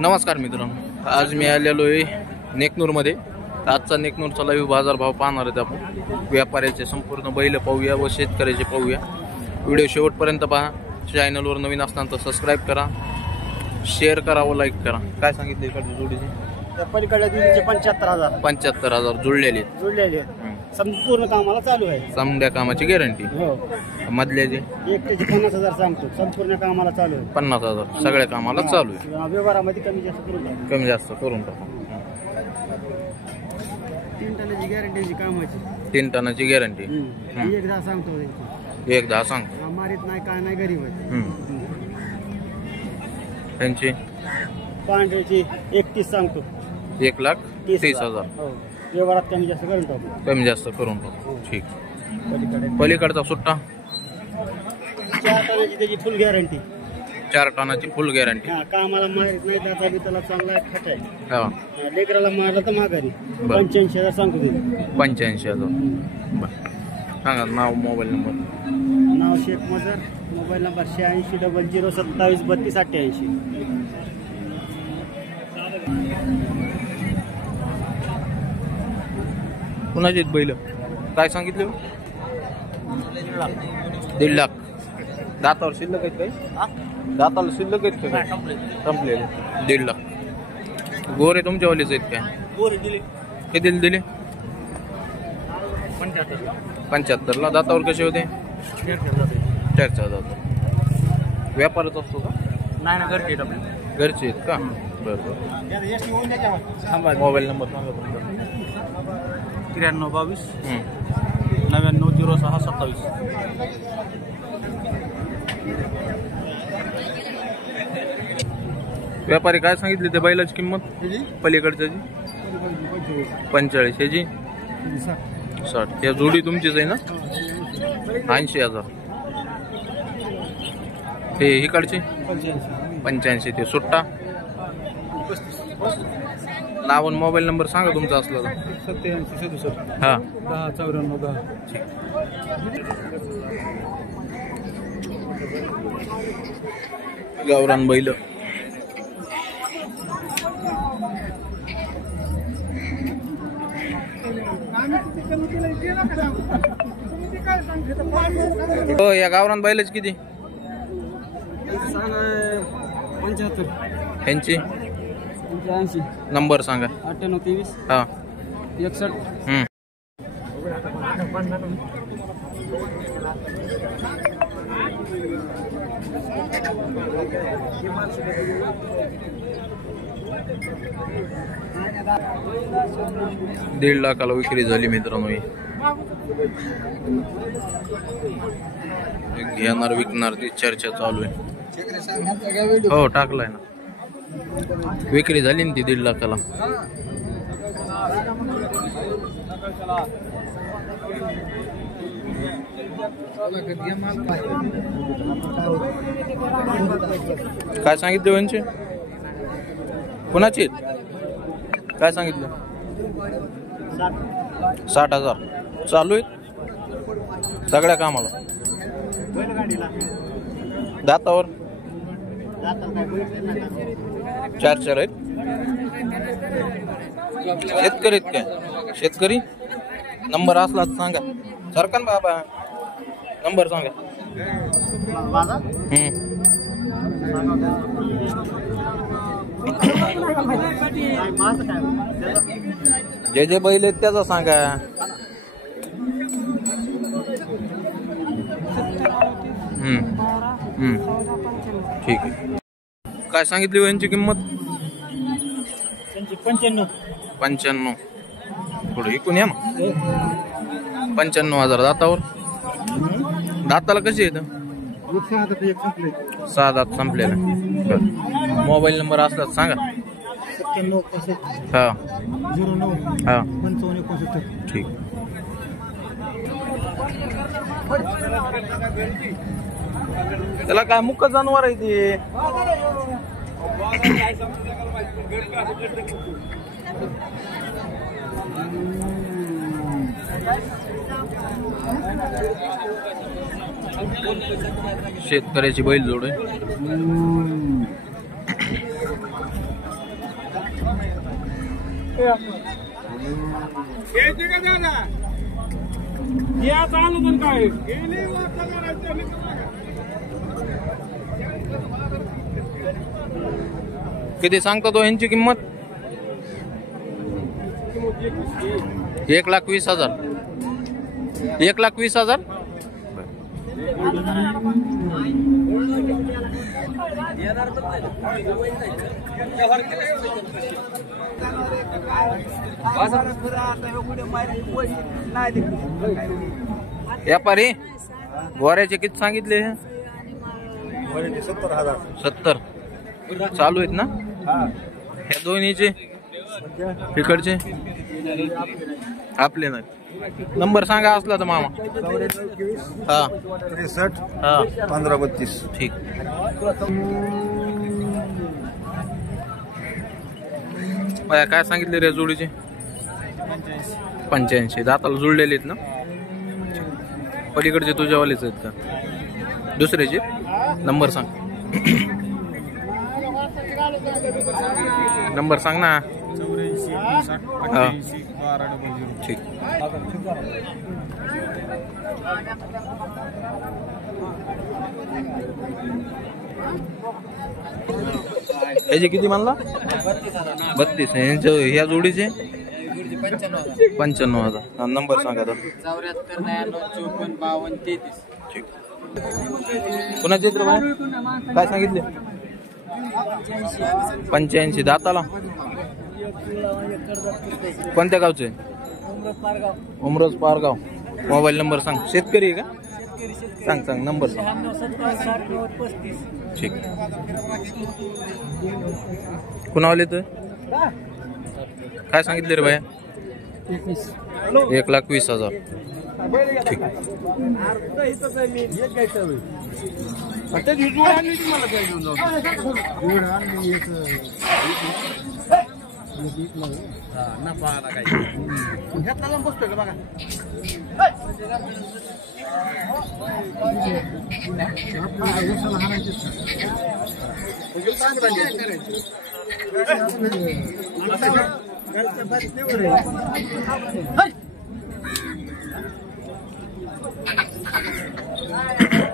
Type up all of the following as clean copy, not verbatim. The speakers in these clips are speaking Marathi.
नमस्कार मित्रांनो, आज मी आलेलो आहे नेकनूरमध्ये. आजचा नेकनूरचा लाईव्ह बाजारभाव पाहणार आहेत आपण. व्यापाऱ्याचे संपूर्ण बैल पाहूया व शेतकऱ्याचे पाहूया. व्हिडिओ शेवटपर्यंत पहा. चॅनलवर नवीन असताना तर सबस्क्राईब करा, शेअर करा व लाईक करा. काय सांगितले इकडच्या जोडीचे? पलीकडल्या दिवशी 75,000 75,000 जुळलेले संपूर्ण कामाला चालू आहे. समद्या कामाची गॅरंटी. मधल्याचे एकट्याचे 50,000 सांगतो. संपूर्ण कामाला चालू आहे. 50,000 सगळ्या कामाला चालू आहे. व्यवहारामध्ये कमी जास्त करून टाका. 3 टनाची गॅरंटी कामाची. 3 टनाची गॅरंटी. 1,10 सांगतो. 1,10 सांग. मारीत नाही काय नाही गरीब आहे. त्यांची पांढऱ्याची 31 सांगतो. 1,30,000. व्यवहारात कमी जास्त करून टाकू. कमी जास्त करून टाकू. ठीक. पलीकडचा सुट्टा 4 टनाची त्याची फुल गॅरंटी. 4 टनाची फुल गॅरंटी. कामाला मारित नाही. दाता बी त्याला चांगला खट आहे. हा, लेकराला मारला तर माघारी. 85,000 सांगतो ते. 85,000. सांगा नाव, मोबाईल नंबर. नाव शेख मजर. Mobile number 86 00 27 32 88. कुणाचे बैल? काय सांगितले? 1.5 लाख. दातावर शिल्लक आहेत काही? दाताला शिल्लक आहेत का? संपलेले. 1.5 लाख. गोरे तुमच्यावालेच आहेत काय? गोरे दिले. किती दिले? 75,000 दातावर कसे होते? 4,000. व्यापारच असतो का? नाही ना, घरचे आहेत. घरचे आहेत का? बरं. मोबाईल नंबर सांगा तुमचा. 93 22 99 06 27. व्यापारी काय सांगितले ते बैलाची किंमत? पलीकडची 45. ह्याची 60. या जोडी तुमचीच आहे ना? 80,000. हे इकडचे 85. ते सुट्टा. नाव आणि मोबाईल नंबर सांगा तुमचा असला तर. 87 67 हा 10 94 10. गावरान बैल. हो, या गावरान बैलाच किती? 75. यांची 80. नंबर सांगा. 98 23 हा 61. दीड लाखाला विक्री झाली मित्रांनो. घेणार विकणार ती चर्चा चालू आहे. हो, टाकलाय ना. विक्री झाली ना ती 1.5 लाखाला. काय सांगितले यांचे? कुणाचे? काय सांगितलं? 60,000 चालू आहेत सगळ्या कामाला. दातावर 4 आहेत. शेतकरी आहेत काय? शेतकरी. नंबर असला तर सांगा. सरकन बाबा नंबर सांगा. जे जे बैल आहेत त्याचा सांगा. ठीक आहे. काय सांगितली यांची किंमत? 95. पुढे इकून या मग. 95,000 दातावर. दाताला कशी येतं? 6 दात संपलेला. मोबाईल नंबर असला सांगा. 97 हा 09 हा 55 ठीक. त्याला काय मुख्य जनावर आहे ते? शेतकऱ्याची बैल जोड आहे. किती सांगता तो यांची किंमत? 1,20,000. 1,20,000. व्यापारी गोऱ्याचे किती सांगितले? 70. चालू आहेत ना ह्या दोन्हीचे? इकडचे आपले नाही. नंबर सांगा असला तर मामा. 63 हा 1532. ठीक. काय सांगितले रे जोडीचे? 85. दाताला जुळलेले आहेत ना? पलीकडचे तुझ्यावालेच आहेत का? दुसऱ्याचे नंबर सांग. नंबर सांग ना. हा ठीक. याचे किती म्हणला? 32. ह्या जोडीचे 95,000. नंबर सांगा तर. 74 99 54 52 33. ठीक. कुणाचे तर बाय काय सांगितले? 85. दाताला कोणत्या गावचे? उमरज पारगाव. मोबाईल नंबर सांग. शेतकरी आहे का? सांग सांग नंबर सांग. ठीक. कुणावाले तर काय सांगितले रे बाया? 1,20,000. ठीक.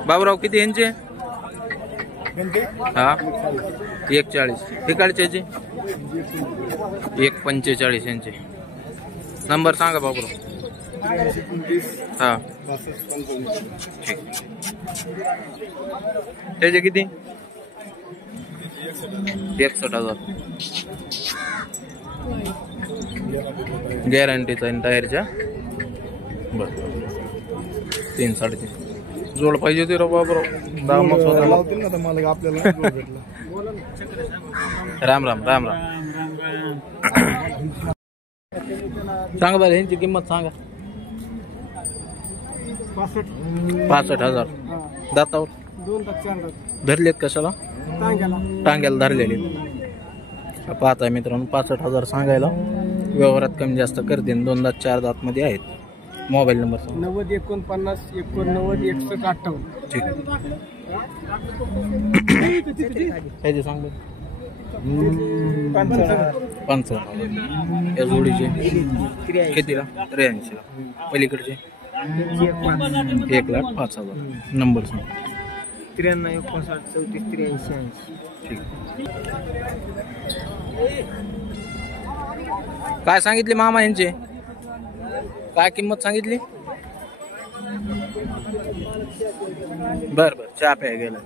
बाबूराव किती यांचे? हा 1,40. तिकडचे 1,45 यांचे. नंबर सांगा बाबूराव. हा ठीक. त्याचे किती? 61,000. गॅरंटीचा टायरच्या. बर 3 3.5. जोड पाहिजे होती रे बाबूराव. राम राम राम राम. सांगा बरं यांची किंमत सांगा. 65,000. दातावर धरलेत कशाला? टांग्याला धरलेले. पाहताय मित्रांनो 65,000 सांगायला. व्यवहारात कमी जास्त करते. 2 दात 4 दात मध्ये आहेत. मोबाईल नंबर 90 49 89 61 ठीक. ह्याचे सांग. 55,000. या जोडीचे कितीला? 83 ला. पलीकडचे 1,05,000. नंबर सांग. 93 59 34 83 ठीक. काय सांगितले मामा यांचे? काय किंमत सांगितली? बर बर चहा प्या गेला.